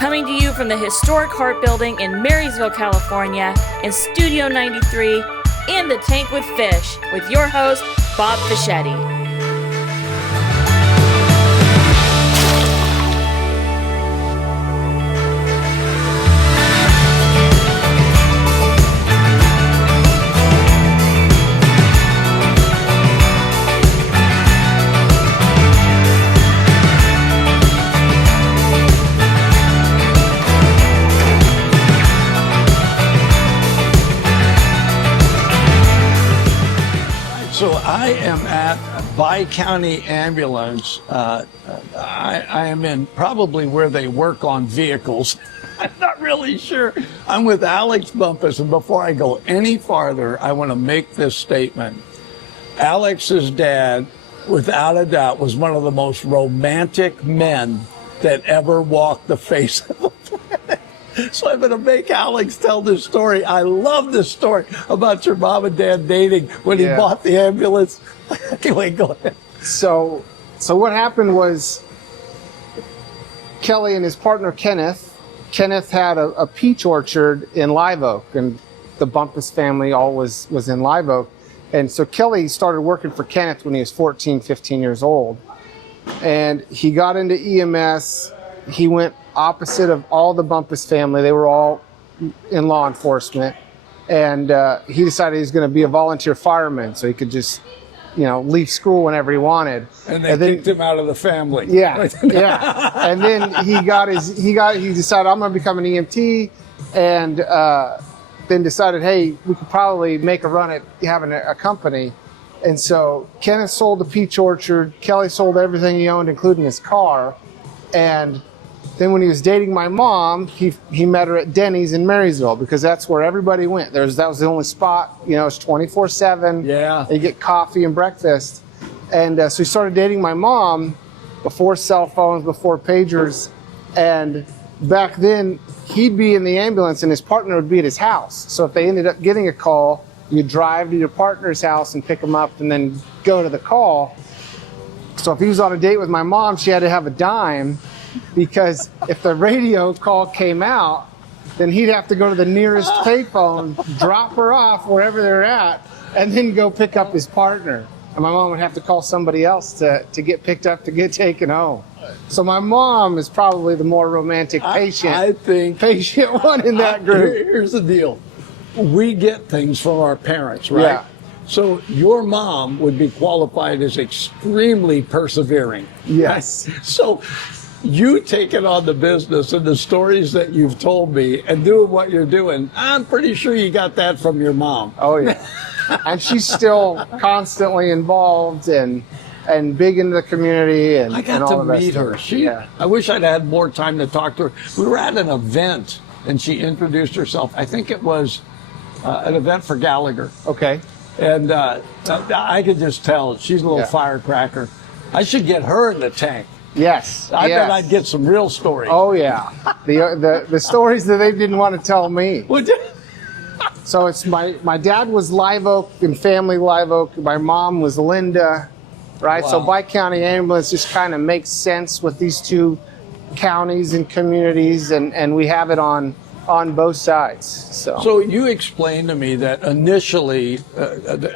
Coming to you from the historic Hart Building in Marysville, California, in Studio 93, In the Tank with Fish, with your host, Bob Fischetti. So I am at Bi-County Ambulance. I am in probably where they work on vehicles. I'm not really sure. I'm with Alex Bumpus, and before I go any farther, I want to make this statement. Alex's dad, without a doubt, was one of the most romantic men that ever walked the face of the planet. So I'm going to make Alex tell this story. I love this story about your mom and dad dating when he bought the ambulance. Anyway, go ahead. So what happened was Kelly and his partner Kenneth had a peach orchard in Live Oak, and the Bumpus family all was in Live Oak. And so Kelly started working for Kenneth when he was 14, 15 years old. And he got into EMS. He went opposite of all the Bumpus family. They were all in law enforcement. And he decided he was going to be a volunteer fireman so he could just, leave school whenever he wanted. And then kicked him out of the family. Yeah, yeah. And then he decided, I'm going to become an EMT, and then decided, hey, we could probably make a run at having a company. And so Kenneth sold the peach orchard. Kelly sold everything he owned, including his car. And then when he was dating my mom, he met her at Denny's in Marysville, because that's where everybody went. That was the only spot, it's 24/7. Yeah. You get coffee and breakfast. And so he started dating my mom before cell phones, before pagers. And back then, he'd be in the ambulance and his partner would be at his house. So if they ended up getting a call, you'd drive to your partner's house and pick them up and then go to the call. So if he was on a date with my mom, she had to have a dime, because if the radio call came out, then he'd have to go to the nearest payphone, drop her off wherever they're at, and then go pick up his partner. And my mom would have to call somebody else to get picked up, to get taken home. So my mom is probably the more romantic patient one in that group. Here's the deal. We get things from our parents, right? Yeah. So your mom would be qualified as extremely persevering. Yes. So you taking on the business and the stories that you've told me and doing what you're doing, I'm pretty sure you got that from your mom. Oh, yeah. And she's still constantly involved and big into the community and I got all to the rest meet of her. it. I wish I'd had more time to talk to her. We were at an event and she introduced herself. I think it was an event for Gallagher. Okay. And I could just tell she's a little firecracker. I should get her in the tank. Yes. I bet I'd get some real stories. Oh, yeah. The stories that they didn't want to tell me. Would you? So it's my dad was Live Oak and family Live Oak. My mom was Linda, right? Wow. So Bi-County Ambulance just kind of makes sense with these two counties and communities, and we have it on both sides. So you explained to me that initially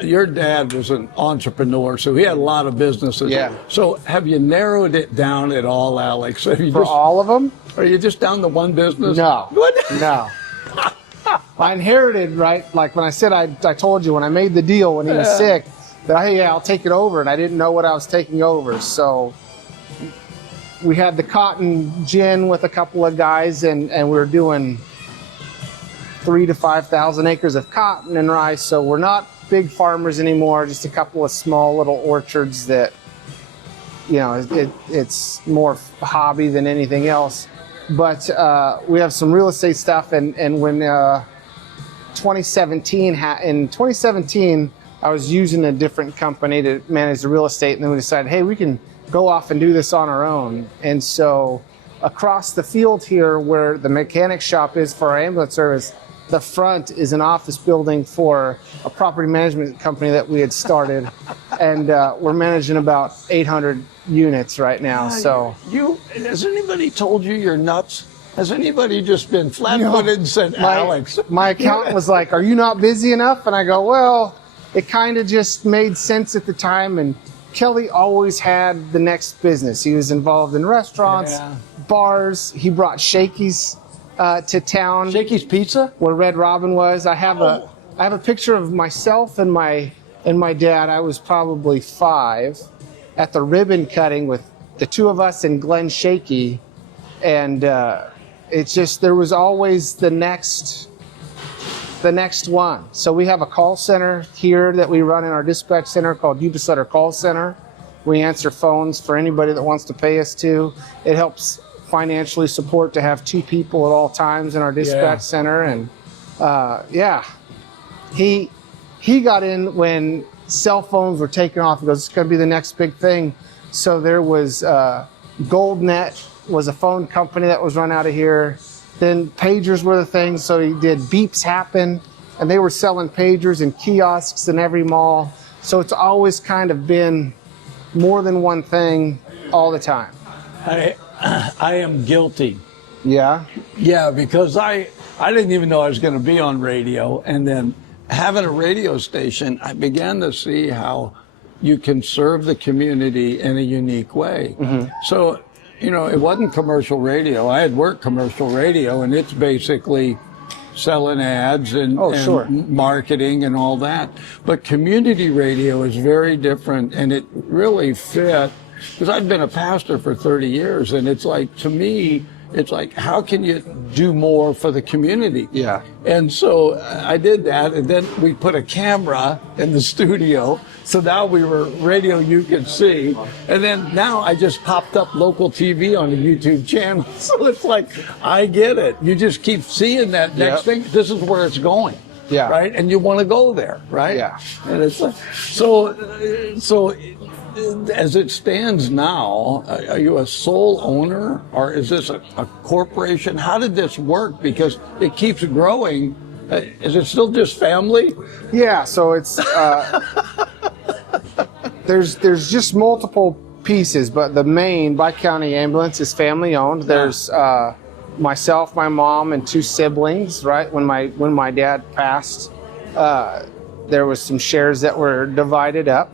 your dad was an entrepreneur, so he had a lot of businesses. Yeah. So have you narrowed it down at all, Alex? All of them? Are you just down to one business? No. What? No. I inherited, right? Like when I said, I told you when I made the deal when he was sick, that I'll take it over, and I didn't know what I was taking over. So we had the cotton gin with a couple of guys, and we were doing 3,000 to 5,000 acres of cotton and rice. So we're not big farmers anymore, just a couple of small little orchards that, it's more hobby than anything else. But we have some real estate stuff, and when 2017, in 2017, I was using a different company to manage the real estate, and then we decided, hey, we can go off and do this on our own. And so across the field here, where the mechanic shop is for our ambulance service, the front is an office building for a property management company that we had started, and we're managing about 800 units right now. So has anybody told you you're nuts? Has anybody just been flat-footed and said, Alex? My accountant was like, "Are you not busy enough?" And I go, "Well, it kind of just made sense at the time." And Kelly always had the next business. He was involved in restaurants, bars. He brought Shakey's to town. Shakey's Pizza? Where Red Robin was. I have a picture of myself and my dad. I was probably 5 at the ribbon cutting with the two of us and Glenn Shakey. And it's just, there was always the next one. So we have a call center here that we run in our dispatch center called Upasetter Call Center. We answer phones for anybody that wants to pay us to. It helps financially support to have 2 people at all times in our dispatch center. And he got in when cell phones were taking off. He goes, "It's going to be the next big thing." So there was GoldNet was a phone company that was run out of here. Then pagers were the thing, so he did Beeps Happen, and they were selling pagers in kiosks in every mall. So it's always kind of been more than one thing all the time. I am guilty. Yeah? Yeah, because I didn't even know I was going to be on radio, and then having a radio station, I began to see how you can serve the community in a unique way. Mm-hmm. So, you know, it wasn't commercial radio. I had worked commercial radio, and it's basically selling ads and marketing and all that. But community radio is very different, and it really fit, because I've been a pastor for 30 years, and it's like, to me, it's like, how can you do more for the community? Yeah. And so I did that, and then we put a camera in the studio, so now we were radio you could see, and then now I just popped up local TV on the YouTube channel. So it's like, I get it. You just keep seeing that next thing. This is where it's going. Yeah. Right? And you want to go there, right? Yeah. And it's like, so as it stands now, are you a sole owner, or is this a corporation? How did this work? Because it keeps growing. Is it still just family? Yeah, so it's there's just multiple pieces, but the main Bi-County Ambulance is family owned. There's myself, my mom, and 2 siblings. Right when my dad passed, there was some shares that were divided up.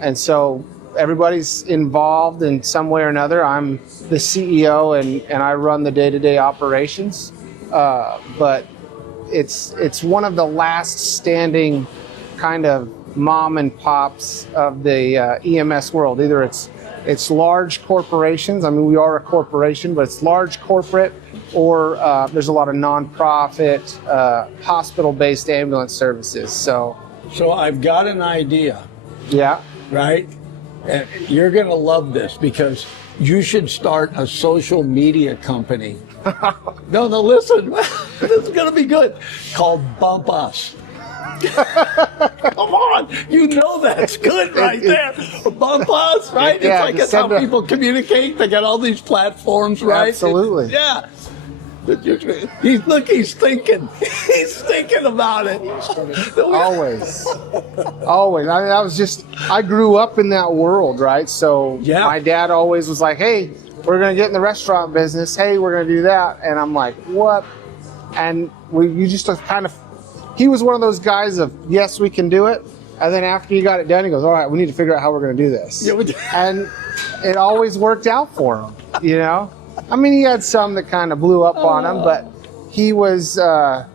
And so everybody's involved in some way or another. I'm the CEO and I run the day-to-day operations. But it's one of the last standing kind of mom and pops of the EMS world. Either it's large corporations. I mean, we are a corporation, but it's large corporate, or there's a lot of nonprofit, hospital-based ambulance services. So I've got an idea. Yeah. Right? And you're going to love this, because you should start a social media company. No, listen. This is going to be good. Called Bump Us. Come on. You know that's good right there. Bump Us, right? Yeah, it's like it's how people communicate. They got all these platforms, right? Absolutely. Yeah. He's thinking. He's thinking about it. Always. I mean, I grew up in that world, right? So my dad always was like, "Hey, we're going to get in the restaurant business. Hey, we're going to do that." And I'm like, "What?" And you just kind of, he was one of those guys of, yes, we can do it. And then after he got it done, he goes, "All right, we need to figure out how we're going to do this." And it always worked out for him, you know? I mean, he had some that kind of blew up on him, but he was a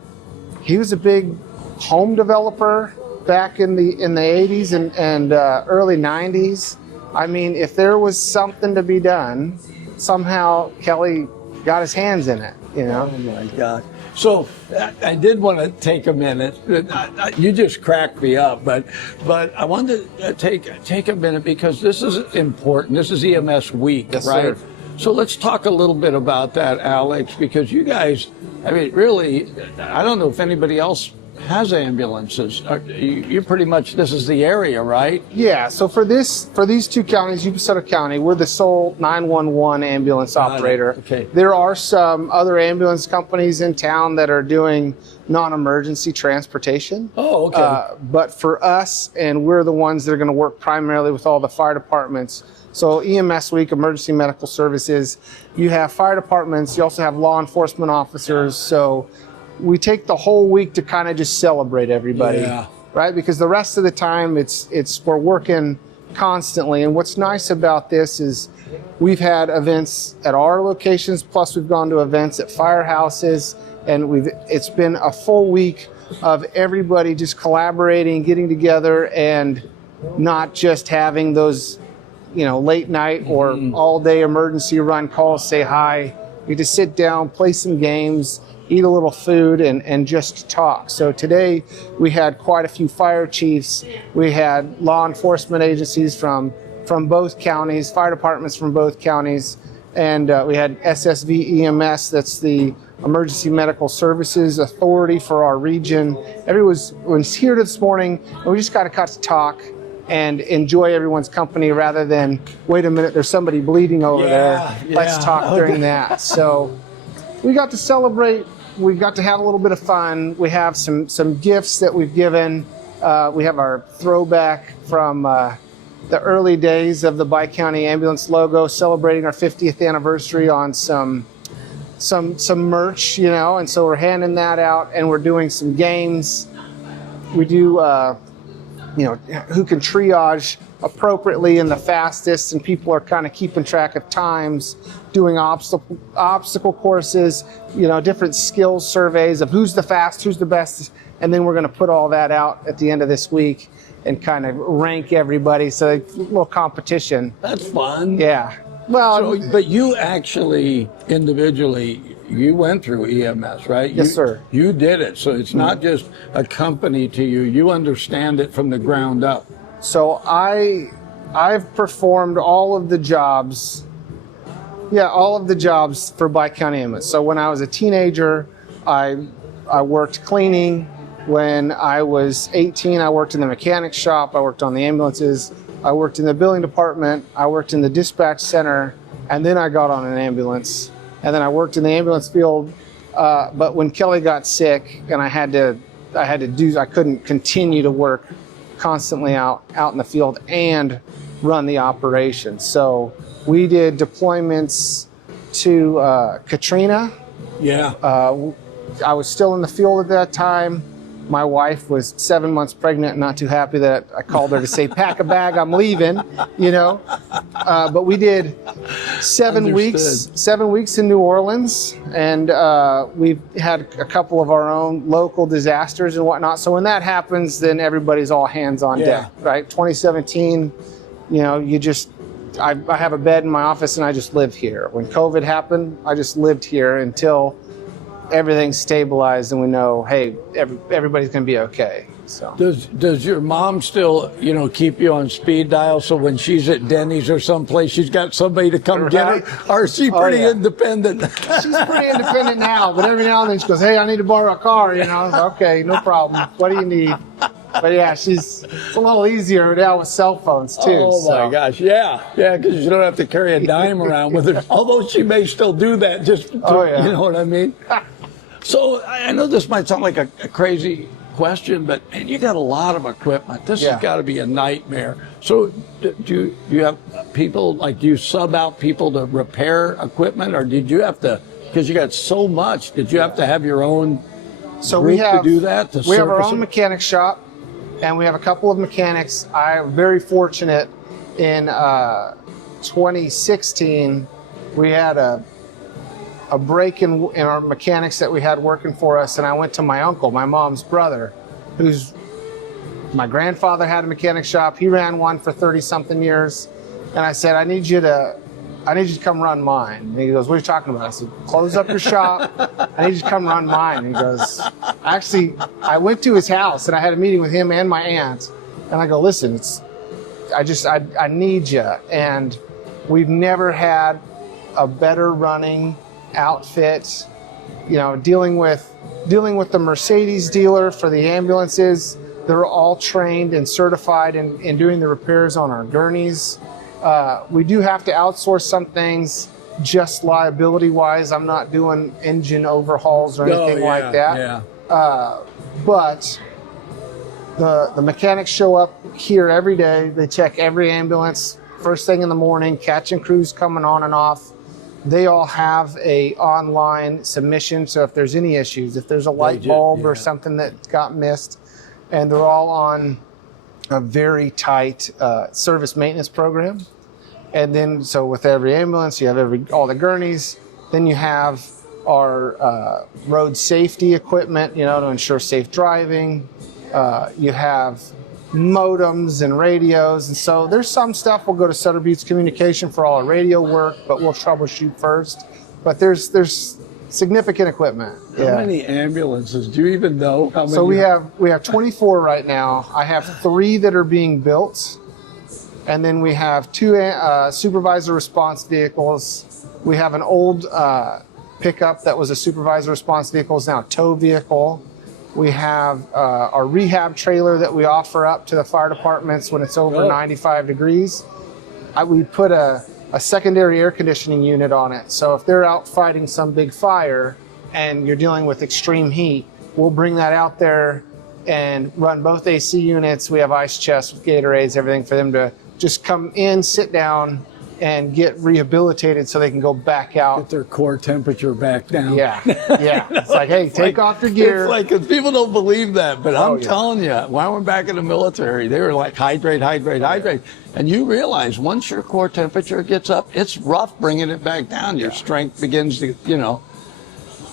big home developer back in the 80s and early 90s. I mean, if there was something to be done, somehow Kelly got his hands in it, you know? Oh my God. So I did want to take a minute. You just cracked me up, but I wanted to take a minute, because this is important. This is EMS week, yes, right? Sir. So let's talk a little bit about that, Alex, because you guys, I mean, really, I don't know if anybody else has ambulances. You pretty much, this is the area, right? Yeah, so for these 2 counties, Upasetter County, we're the sole 911 ambulance operator. Okay. There are some other ambulance companies in town that are doing non-emergency transportation. Oh, okay. But for us, and we're the ones that are going to work primarily with all the fire departments. So EMS week, emergency medical services. You have fire departments. You also have law enforcement officers. So we take the whole week to kind of just celebrate everybody, right? Because the rest of the time we're working constantly. And what's nice about this is we've had events at our locations, plus we've gone to events at firehouses, and it's been a full week of everybody just collaborating, getting together, and not just having those, late night or all day emergency run calls, say hi. We just sit down, play some games, eat a little food, and just talk. So today we had quite a few fire chiefs. We had law enforcement agencies from both counties, fire departments from both counties, and we had SSV EMS, that's the Emergency Medical Services Authority for our region. Everyone's here this morning, and we just got to talk and enjoy everyone's company rather than, wait a minute, there's somebody bleeding over there. Let's talk during that. So we got to celebrate. We got to have a little bit of fun. We have some gifts that we've given. We have our throwback from the early days of the Bi-County Ambulance logo, celebrating our 50th anniversary on some merch, and so we're handing that out, and we're doing some games. We do, who can triage appropriately and the fastest, and people are kind of keeping track of times, doing obstacle courses, different skills surveys of who's the fast, who's the best, and then we're going to put all that out at the end of this week and kind of rank everybody, so a little competition. That's fun. Yeah. Well, but you actually individually, you went through EMS, right? Yes, sir. You did it, so it's not just a company to you. You understand it from the ground up. So I've performed all of the jobs for Bi-County EMS. So when I was a teenager, I worked cleaning. When I was 18, I worked in the mechanic shop. I worked on the ambulances. I worked in the billing department. I worked in the dispatch center, and then I got on an ambulance. And then I worked in the ambulance field. But when Kelly got sick, and I couldn't continue to work constantly out in the field and run the operation. So we did deployments to Katrina. Yeah. I was still in the field at that time. My wife was 7 months pregnant and not too happy that I called her to say, pack a bag, I'm leaving, But we did 7 weeks in New Orleans, and we've had a couple of our own local disasters and whatnot. So when that happens, then everybody's all hands on deck, right? 2017, I have a bed in my office and I just lived here. When COVID happened, I just lived here until everything's stabilized and we know, hey, everybody's going to be okay. So does your mom still, keep you on speed dial, so when she's at Denny's or someplace, she's got somebody to come get her? Or is she pretty independent? She's pretty independent now, but every now and then she goes, hey, I need to borrow a car. Okay, no problem. What do you need? But yeah, it's a little easier now with cell phones too. Oh my gosh, yeah, because you don't have to carry a dime around with her. Although she may still do that, you know what I mean. So I know this might sound like a crazy question, but man, you got a lot of equipment. This has got to be a nightmare. So do you have people, do you sub out people to repair equipment, or did you have to, because you got so much, did you have to have your own group to do that? We have our own mechanic shop, and we have a couple of mechanics. I'm very fortunate. In 2016, we had a break in our mechanics that we had working for us, and I went to my uncle, my mom's brother, my grandfather had a mechanic shop. He ran one for 30-something years, and I said, I need you to come run mine. And he goes, what are you talking about? I said, close up your shop. I need you to come run mine. And he goes, actually, I went to his house and I had a meeting with him and my aunt, and I go, listen, I need you. And we've never had a better running outfit, dealing with the Mercedes dealer for the ambulances. They're all trained and certified in doing the repairs on our gurneys. We do have to outsource some things, just liability wise. I'm not doing engine overhauls or anything like that. Yeah. But the mechanics show up here every day. They check every ambulance. first thing in the morning, catching crews coming on and off. They all have a online submission, so if there's any issues, if there's a light bulb or something that got missed, and they're all on a very tight service maintenance program. And then, so with every ambulance, you have all the gurneys. Then you have our road safety equipment, to ensure safe driving. You have modems and radios, and so there's some stuff we'll go to Sutter Buttes Communication for all our radio work, but we'll troubleshoot first. But there's significant equipment. How many ambulances? Do you even know how many? So we have 24 right now. I have 3 that are being built, and then we have 2 supervisor response vehicles. We have an old pickup that was a supervisor response vehicle, is now a tow vehicle. We have our rehab trailer that we offer up to the fire departments when it's over 95 degrees. We put a secondary air conditioning unit on it. So if they're out fighting some big fire and you're dealing with extreme heat, we'll bring that out there and run both AC units. We have ice chests with Gatorades, everything for them to just come in, sit down, and get rehabilitated so they can go back out. Get their core temperature back down. Yeah. It's like, hey, take off your gear. It's like, 'cause people don't believe that, but I'm telling you, when I went back in the military, they were like, hydrate. And you realize once your core temperature gets up, it's rough bringing it back down. Your strength begins to,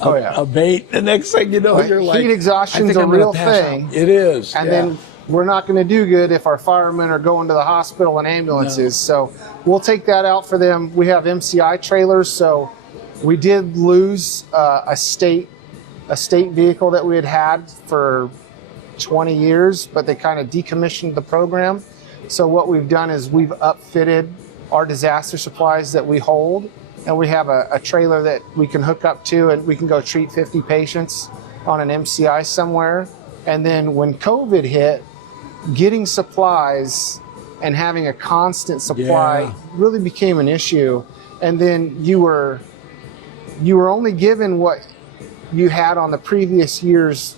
abate. The next thing you know, you're like, heat exhaustion's a real thing. It is. And then we're not going to do good if our firemen are going to the hospital in ambulances. So we'll take that out for them. We have MCI trailers. So we did lose a state vehicle that we had for 20 years, but they kind of decommissioned the program. So what we've done is we've upfitted our disaster supplies that we hold, and we have a trailer that we can hook up to, and we can go treat 50 patients on an MCI somewhere. And then when COVID hit, getting supplies and having a constant supply really became an issue. And then you were only given what you had on the previous year's,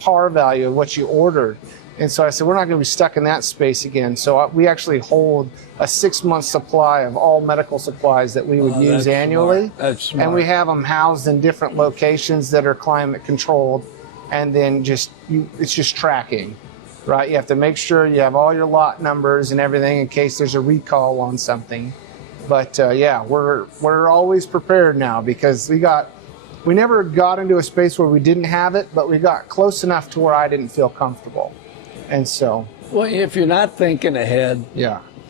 par value of what you ordered. And so I said, we're not going to be stuck in that space again. So we actually hold a 6-month supply of all medical supplies that we would use annually. Smart. That's smart. And we have them housed in different locations that are climate controlled. And then it's just tracking, right? You have to make sure you have all your lot numbers and everything in case there's a recall on something. But we're always prepared now because we never got into a space where we didn't have it, but we got close enough to where I didn't feel comfortable. And so. Well, if you're not thinking ahead.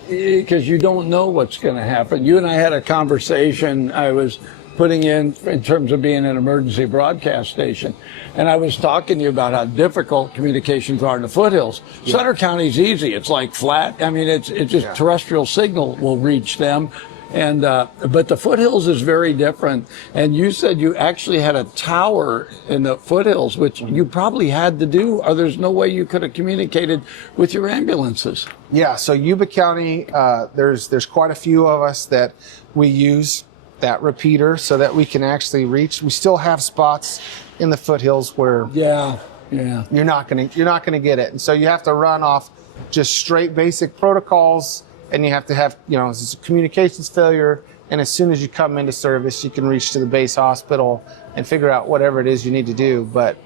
Because you don't know what's going to happen. You and I had a conversation I was putting in terms of being an emergency broadcast station. And I was talking to you about how difficult communications are in the foothills. Sutter County's easy. It's like flat. I mean, it's just terrestrial signal will reach them. And but the foothills is very different. And you said you actually had a tower in the foothills, which you probably had to do, or there's no way you could have communicated with your ambulances. Yeah, so Yuba County, there's quite a few of us that we use that repeater so that we can actually reach. We still have spots in the foothills where you're not gonna get it, and so you have to run off just straight basic protocols. And you have to have, it's a communications failure. And as soon as you come into service, you can reach to the base hospital and figure out whatever it is you need to do. But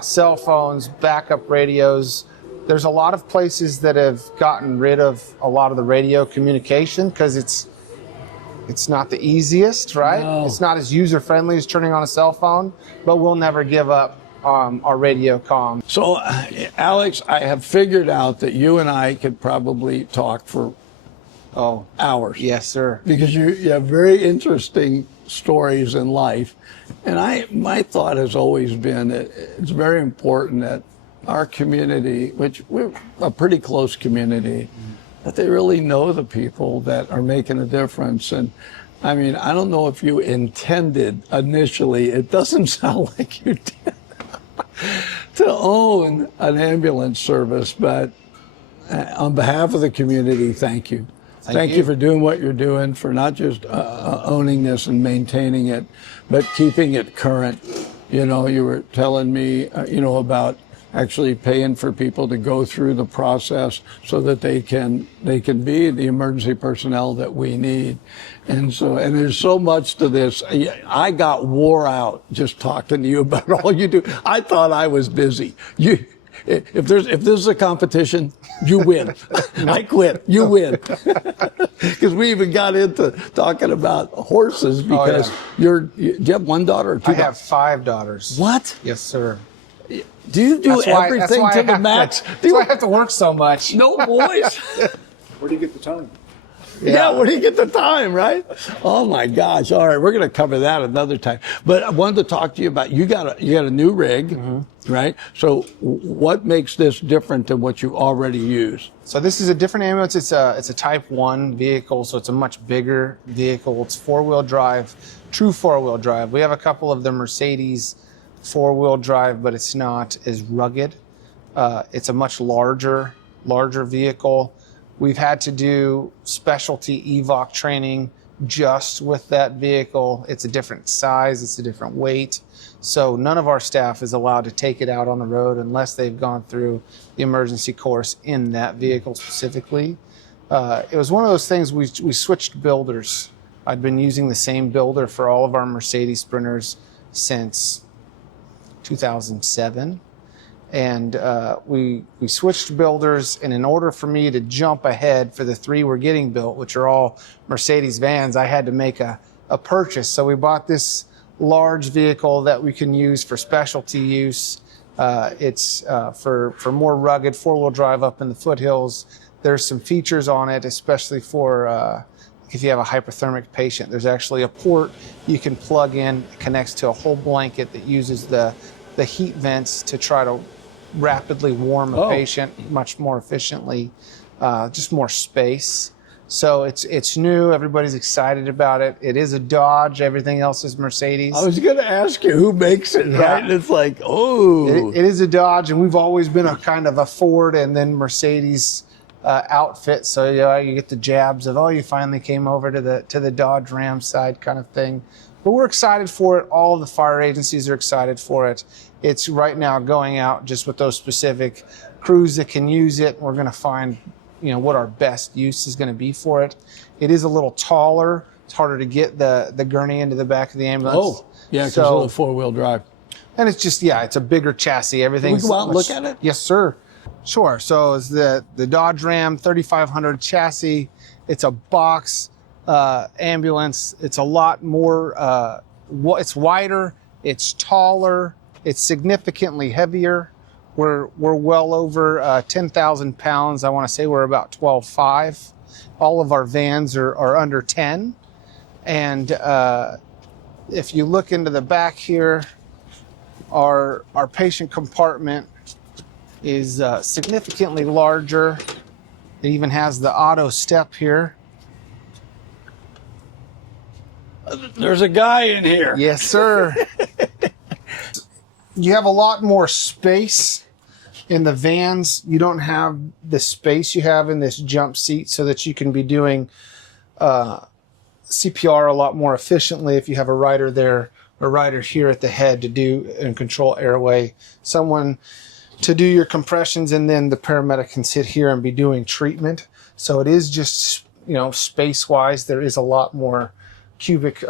cell phones, backup radios. There's a lot of places that have gotten rid of a lot of the radio communication because it's not the easiest, right? No. It's not as user-friendly as turning on a cell phone, but we'll never give up our radio comm. So, Alex, I have figured out that you and I could probably talk for hours. Yes, sir. Because you have very interesting stories in life. And my thought has always been that it's very important that our community, which we're a pretty close community, that they really know the people that are making a difference. And I mean, I don't know if you intended initially, it doesn't sound like you did, to own an ambulance service, but on behalf of the community, thank you. Thank you for doing what you're doing, for not just owning this and maintaining it, but keeping it current. You were telling me, about actually paying for people to go through the process so that they can be the emergency personnel that we need. And there's so much to this. I got wore out just talking to you about all you do. I thought I was busy. If this is a competition, you win. I quit. You win. Because we even got into talking about horses because do you have one daughter or two? I have 5 daughters. What? Yes, sir. Do you do everything to the max? That's why I have to work so much. No boys. Where do you get the time? Yeah, where do you get the time, right? Oh my gosh! All right, we're going to cover that another time. But I wanted to talk to you about you got a new rig, right? So what makes this different than what you already use? So this is a different ambulance. It's a Type 1 vehicle, so it's a much bigger vehicle. It's 4-wheel drive, true 4-wheel drive. We have a couple of the Mercedes 4-wheel drive, but it's not as rugged. It's a much larger vehicle. We've had to do specialty EVOC training just with that vehicle. It's a different size, it's a different weight. So none of our staff is allowed to take it out on the road unless they've gone through the emergency course in that vehicle specifically. It was one of those things we switched builders. I'd been using the same builder for all of our Mercedes Sprinters since 2007. And we switched builders, and in order for me to jump ahead for the 3 we're getting built, which are all Mercedes vans, I had to make a purchase. So we bought this large vehicle that we can use for specialty use. It's for more rugged 4-wheel drive up in the foothills. There's some features on it, especially for if you have a hypothermic patient. There's actually a port you can plug in. It connects to a whole blanket that uses the heat vents to try to rapidly warm a patient much more efficiently, just more space. So it's new. Everybody's excited about it. It is a Dodge. Everything else is Mercedes. I was going to ask you who makes it, right? And it's like, it is a Dodge, and we've always been a kind of a Ford and then Mercedes outfit. So you get the jabs of, you finally came over to the Dodge Ram side kind of thing. But we're excited for it. All of the fire agencies are excited for it. It's right now going out just with those specific crews that can use it. We're going to find, what our best use is going to be for it. It is a little taller. It's harder to get the gurney into the back of the ambulance. Oh, yeah, because of the 4-wheel drive. And it's just, it's a bigger chassis. Everything's. Can we go out and look at it? Yes, sir. Sure. So it's the Dodge Ram 3500 chassis. It's a box ambulance. It's a lot more, it's wider, it's taller, it's significantly heavier. We're well over 10,000 pounds. I want to say we're about 12.5. All of our vans are under 10. And if you look into the back here, our patient compartment is significantly larger. It even has the auto step here. There's a guy in here. Yes, sir. You have a lot more space in the vans. You don't have the space you have in this jump seat so that you can be doing CPR a lot more efficiently if you have a rider there, a rider here at the head to do and control airway, someone to do your compressions, and then the paramedic can sit here and be doing treatment. So it is just, space-wise, there is a lot more cubic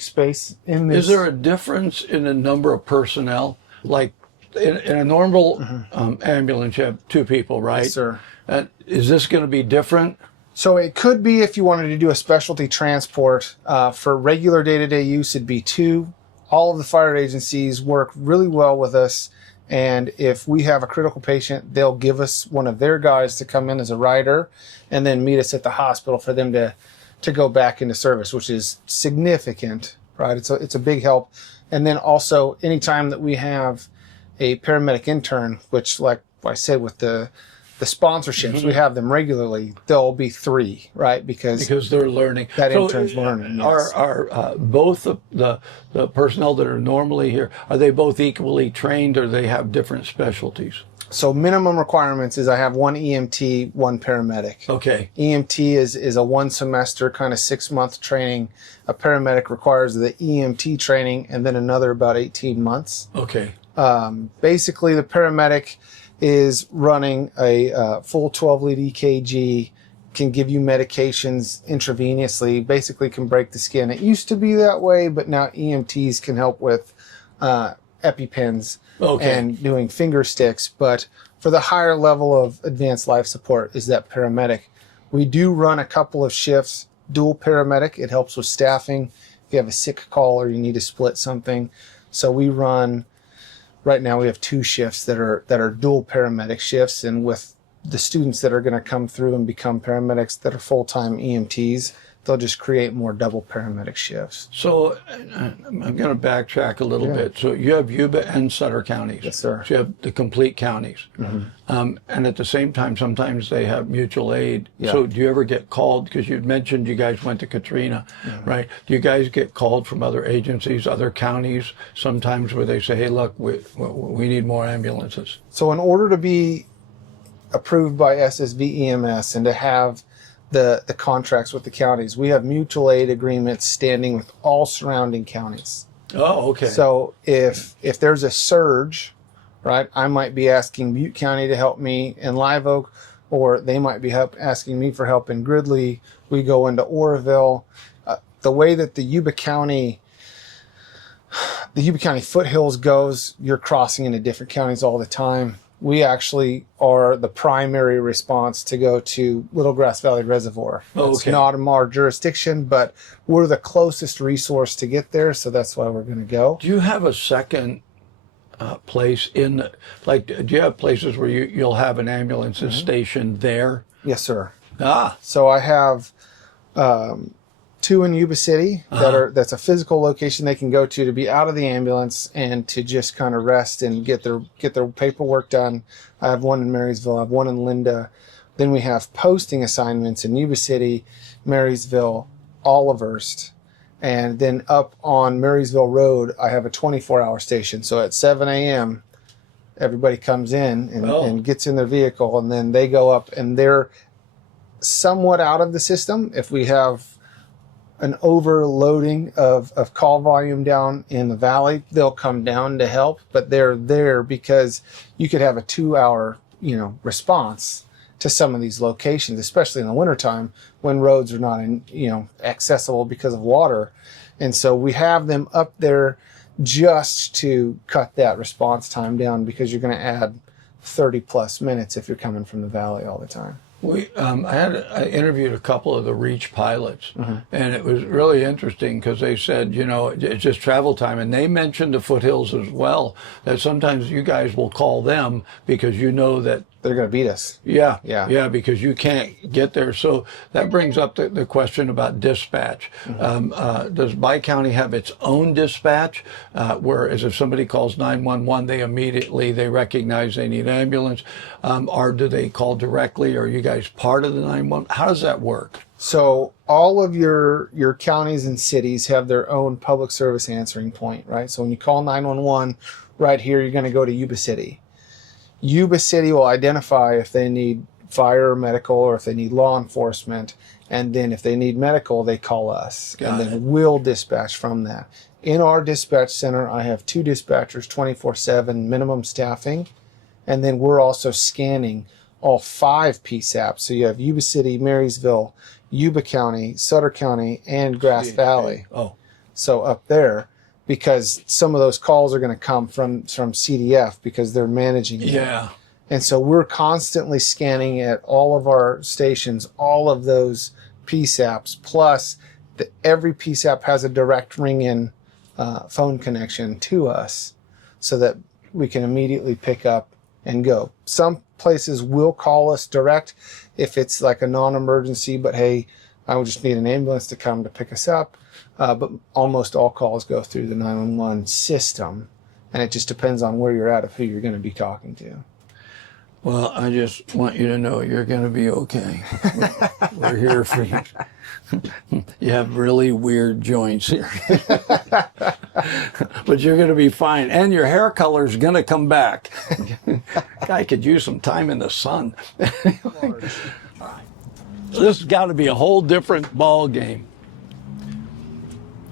space in this. Is there a difference in the number of personnel? Like in a normal ambulance, you have 2 people, right? Yes, sir. Is this going to be different? So it could be if you wanted to do a specialty transport. For regular day-to-day use, it'd be 2. All of the fire agencies work really well with us. And if we have a critical patient, they'll give us one of their guys to come in as a rider and then meet us at the hospital for them to go back into service, which is significant, right? It's a big help. And then also anytime that we have a paramedic intern, which like I said with the sponsorships, we have them regularly, there'll be 3, right? Because they're learning. That intern's learning. Yes. Are both the personnel that are normally here, are they both equally trained, or they have different specialties? So minimum requirements is I have 1 EMT, 1 paramedic. Okay. EMT is a 1 semester kind of 6-month training. A paramedic requires the EMT training and then another about 18 months. Okay. Basically, the paramedic is running a full 12-lead EKG, can give you medications intravenously, basically can break the skin. It used to be that way, but now EMTs can help with EpiPens and doing finger sticks. But for the higher level of advanced life support is that paramedic. We do run a couple of shifts, dual paramedic. It helps with staffing if you have a sick call or you need to split something. So we run, right now we have 2 shifts that are dual paramedic shifts, and with the students that are going to come through and become paramedics that are full-time EMTs, they'll just create more double paramedic shifts. So I'm going to backtrack a little bit. So you have Yuba and Sutter counties. Yes, sir. So you have the complete counties. And at the same time, sometimes they have mutual aid. Yeah. So do you ever get called, because you mentioned you guys went to Katrina, right? Do you guys get called from other agencies, other counties, sometimes where they say, hey, look, we need more ambulances? So in order to be approved by SSV EMS and to have the contracts with the counties, we have mutual aid agreements standing with all surrounding counties. Oh, okay. So if there's a surge, right, I might be asking Butte County to help me in Live Oak, or they might be asking me for help in Gridley. We go into Oroville. The way that the Yuba County foothills goes, you're crossing into different counties all the time. We actually are the primary response to go to Little Grass Valley Reservoir. It's not in our jurisdiction, but we're the closest resource to get there, so that's why we're going to go. Do you have a second place do you have places where you'll have an ambulance stationed there? Yes, sir. Ah. So I have 2 in Yuba City that's a physical location they can go to be out of the ambulance and to just kind of rest and get their paperwork done. I have 1 in Marysville. I have 1 in Linda. Then we have posting assignments in Yuba City, Marysville, Olivehurst, and then up on Marysville Road, I have a 24-hour station. So at 7 a.m., everybody comes in and gets in their vehicle, and then they go up, and they're somewhat out of the system. If we have an overloading of call volume down in the valley, they'll come down to help, but they're there because you could have a 2-hour, response to some of these locations, especially in the wintertime when roads are not accessible because of water. And so we have them up there just to cut that response time down, because you're going to add 30 plus minutes if you're coming from the valley all the time. I interviewed a couple of the REACH pilots, and it was really interesting because they said, it's just travel time. And they mentioned the foothills as well, that sometimes you guys will call them because you know that they're going to beat us. Yeah, because you can't get there. So that brings up the question about dispatch. Does Bi-County have its own dispatch, whereas if somebody calls 911, they recognize they need ambulance, or do they call directly? Or are you guys part of the 911? How does that work? So all of your counties and cities have their own public service answering point, right? So when you call 911, right here, you're going to go to Yuba City. Yuba City will identify if they need fire or medical, or if they need law enforcement. And then if they need medical, they call us. Then we'll dispatch from that. In our dispatch center, I have 2 dispatchers, 24/7 minimum staffing. And then we're also scanning all 5 PSAPs. So you have Yuba City, Marysville, Yuba County, Sutter County, and Grass Valley. So up there, because some of those calls are going to come from CDF because they're managing it. Yeah. And so we're constantly scanning at all of our stations, all of those PSAPs, plus every PSAP has a direct ring-in phone connection to us so that we can immediately pick up and go. Some places will call us direct if it's like a non-emergency, but hey, I would just need an ambulance to come to pick us up. But almost all calls go through the 911 system, and it just depends on where you're at of who you're going to be talking to. Well, I just want you to know you're going to be okay. We're here for you. You have really weird joints here. But you're going to be fine. And your hair color is going to come back. Guy could use some time in the sun. This has got to be a whole different ball game.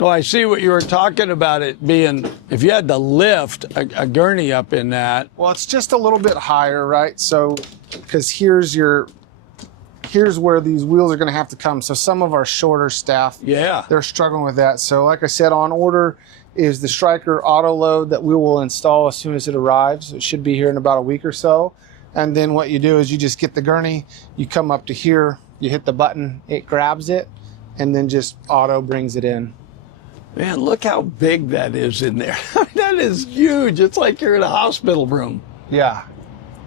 No, I see what you were talking about, it being, if you had to lift a gurney up in that. Well, it's just a little bit higher, right? So, because here's where these wheels are going to have to come. So some of our shorter staff, Yeah. they're struggling with that. So like I said, on order is the Striker auto load that we will install as soon as it arrives. It should be here in about a week or so. And then what you do is you just get the gurney, you come up to here, you hit the button, it grabs it, and then just auto brings it in. Man, look how big that is in there. That is huge. It's like you're in a hospital room. Yeah.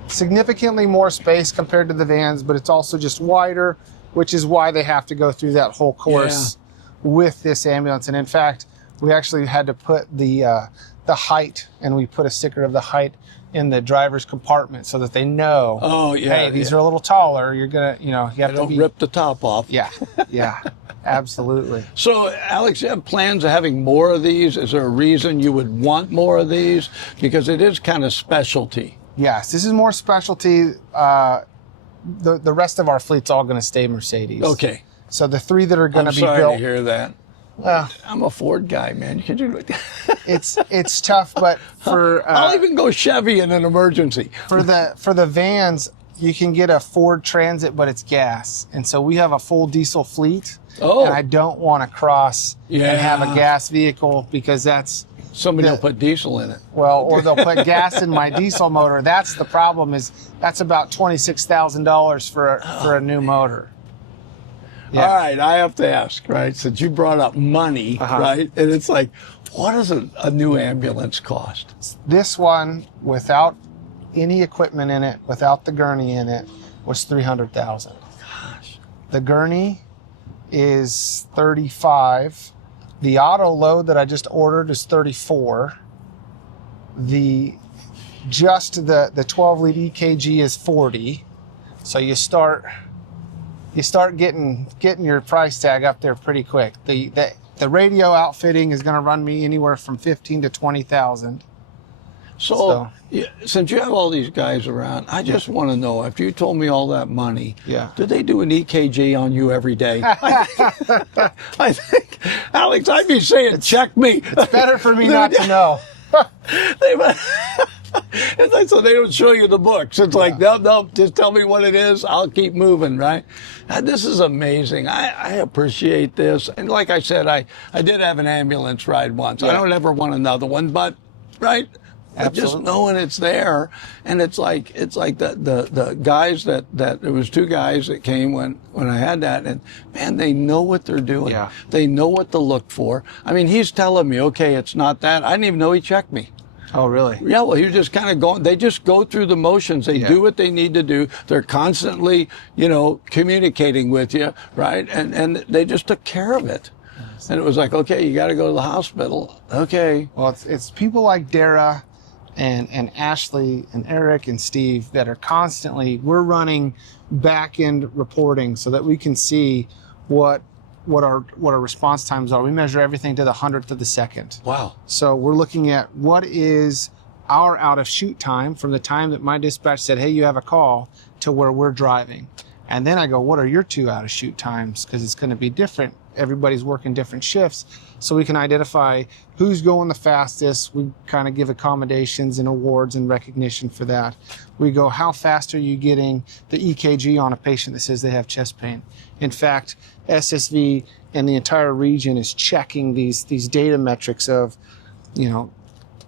Significantly more space compared to the vans, but it's also just wider, which is why they have to go through that whole course with this ambulance. And in fact, we actually had to put the height, and we put a sticker of the height in the driver's compartment so that they know, Oh, yeah. hey, these are a little taller. You're going to, you have to Don't be. rip the top off. Yeah, yeah, absolutely. So, Alex, you have plans of having more of these? Is there a reason you would want more of these? Because it is kind of specialty. Yes, this is more specialty. The rest of our fleet's all going to stay Mercedes. Okay. So the 3 that are going to I'm be sorry built. to hear that. Well, I'm a Ford guy, man. Could you? it's tough, but for I'll even go Chevy in an emergency. for the vans, you can get a Ford Transit, but it's gas, and so we have a full diesel fleet. Oh. And I don't want to cross and have a Yeah. gas vehicle because that's Somebody will put diesel in it. or they'll put gas in my diesel motor. That's the problem. That's about $26,000 for a new motor. Yeah. All right, I have to ask, right? Since you brought up money, right? And it's like, what does a new ambulance cost? This one, without any equipment in it, without the gurney in it, was $300,000. Gosh. The gurney is $35,000. The auto load that I just ordered is $34,000. The 12-lead EKG is $40,000. So you start getting your price tag up there pretty quick. The radio outfitting is going to run me anywhere from $15,000 to $20,000. So yeah, since you have all these guys around, I just want to know, after you told me all that money, do they do an EKG on you every day? I think, Alex, I'd be saying, check me. It's better for me not to know. It's like, so they don't show you the books. It's like, no, just tell me what it is. I'll keep moving, right? This is amazing. I appreciate this. And like I said, I did have an ambulance ride once. Yeah. I don't ever want another one, but, right? But just knowing it's there, and it's like the guys that there was 2 guys that came when I had that, and man, they know what they're doing. Yeah. They know what to look for. I mean, he's telling me, okay, it's not that. I didn't even know he checked me. Oh, really? Yeah, well, he was just kind of going. They just go through the motions. They do what they need to do. They're constantly, communicating with you, right? And they just took care of it. And it was like, okay, you got to go to the hospital. Okay. Well, it's people like Dara and Ashley and Eric and Steve that are we're running back end reporting so that we can see what our response times are. We measure everything to the 100th of the second. Wow. So we're looking at what is our out of shoot time from the time that my dispatch said, hey, you have a call, to where we're driving. And then I go, what are your 2 out of shoot times? Because it's going to be different. Everybody's working different shifts. So we can identify who's going the fastest. We kind of give accommodations and awards and recognition for that. We go, how fast are you getting the EKG on a patient that says they have chest pain? In fact, SSV and the entire region is checking these data metrics of,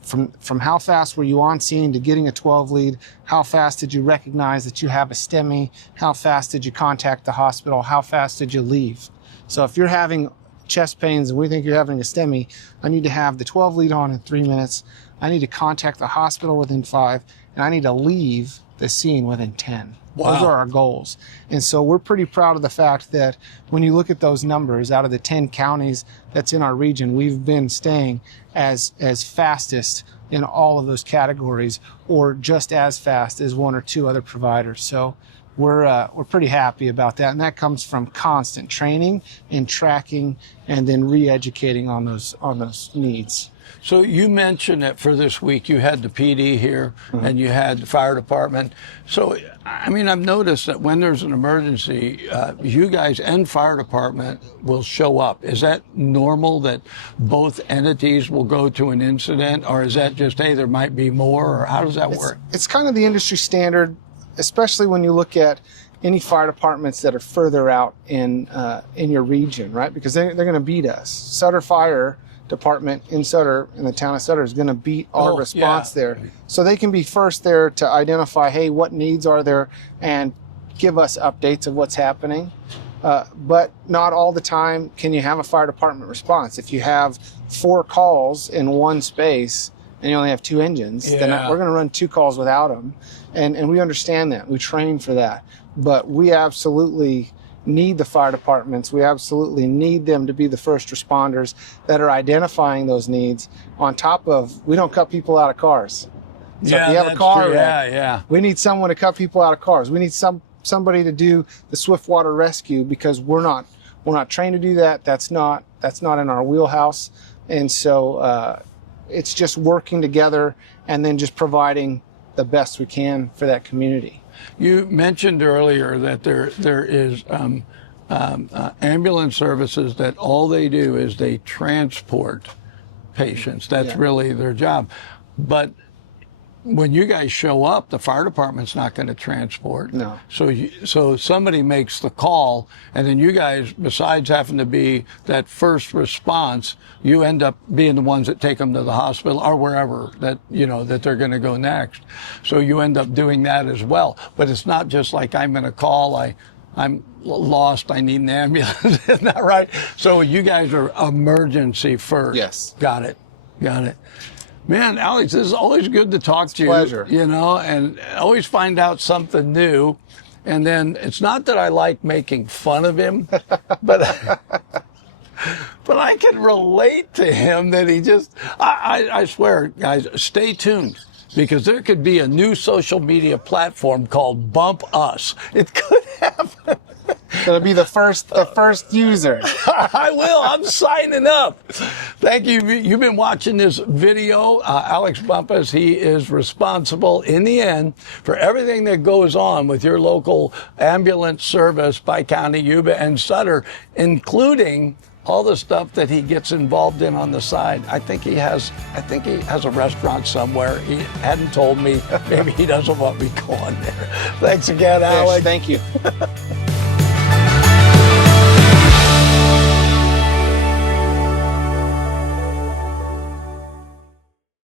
from how fast were you on scene to getting a 12 lead, how fast did you recognize that you have a STEMI, how fast did you contact the hospital, how fast did you leave? So if you're having chest pains and we think you're having a STEMI, I need to have the 12 lead on in 3 minutes. I need to contact the hospital within 5, and I need to leave the scene within 10. Wow. Those are our goals. And so we're pretty proud of the fact that when you look at those numbers, out of the 10 counties that's in our region, we've been staying as fastest in all of those categories, or just as fast as 1 or 2 other providers. So we're pretty happy about that, and that comes from constant training and tracking, and then re-educating on those needs. So you mentioned that for this week you had the PD here and you had the fire department. So, I mean, I've noticed that when there's an emergency, you guys and fire department will show up. Is that normal that both entities will go to an incident, or is that just, hey, there might be more, or how does that work? It's kind of the industry standard, especially when you look at any fire departments that are further out in your region, right? Because they're going to beat us. Sutter Fire Department in Sutter, in the town of Sutter, is going to beat our response there. So they can be first there to identify, hey, what needs are there, and give us updates of what's happening. But not all the time can you have a fire department response. If you have 4 calls in one space and you only have 2 engines, then we're going to run 2 calls without them. And we understand that. We train for that. But we absolutely need the fire departments. We absolutely need them to be the first responders that are identifying those needs, on top of, we don't cut people out of cars. So if you have a car wreck, we need someone to cut people out of cars. We need somebody to do the swift water rescue, because we're not trained to do that. That's not in our wheelhouse. And so it's just working together and then just providing the best we can for that community. You mentioned earlier that there is ambulance services that all they do is they transport patients. That's really their job. But when you guys show up, the fire department's not going to transport. No. So somebody makes the call, and then you guys, besides having to be that first response, you end up being the ones that take them to the hospital or wherever that they're going to go next. So you end up doing that as well. But it's not just like, I'm going to call, I'm lost, I need an ambulance. Isn't that right? So you guys are emergency first. Yes. Got it. Man, Alex, this is always good to talk to you. Pleasure. And always find out something new. And then it's not that I like making fun of him, but I can relate to him that he just, I swear, guys, stay tuned, because there could be a new social media platform called Bump Us. It could happen. Gonna be the first user. I will. I'm signing up. Thank you. You've been watching this video. Alex Bumpus, he is responsible in the end for everything that goes on with your local ambulance service by County, Yuba, and Sutter, including all the stuff that he gets involved in on the side. I think he has a restaurant somewhere. He hadn't told me. Maybe he doesn't want me going there. Thanks again, Alex. Thank you.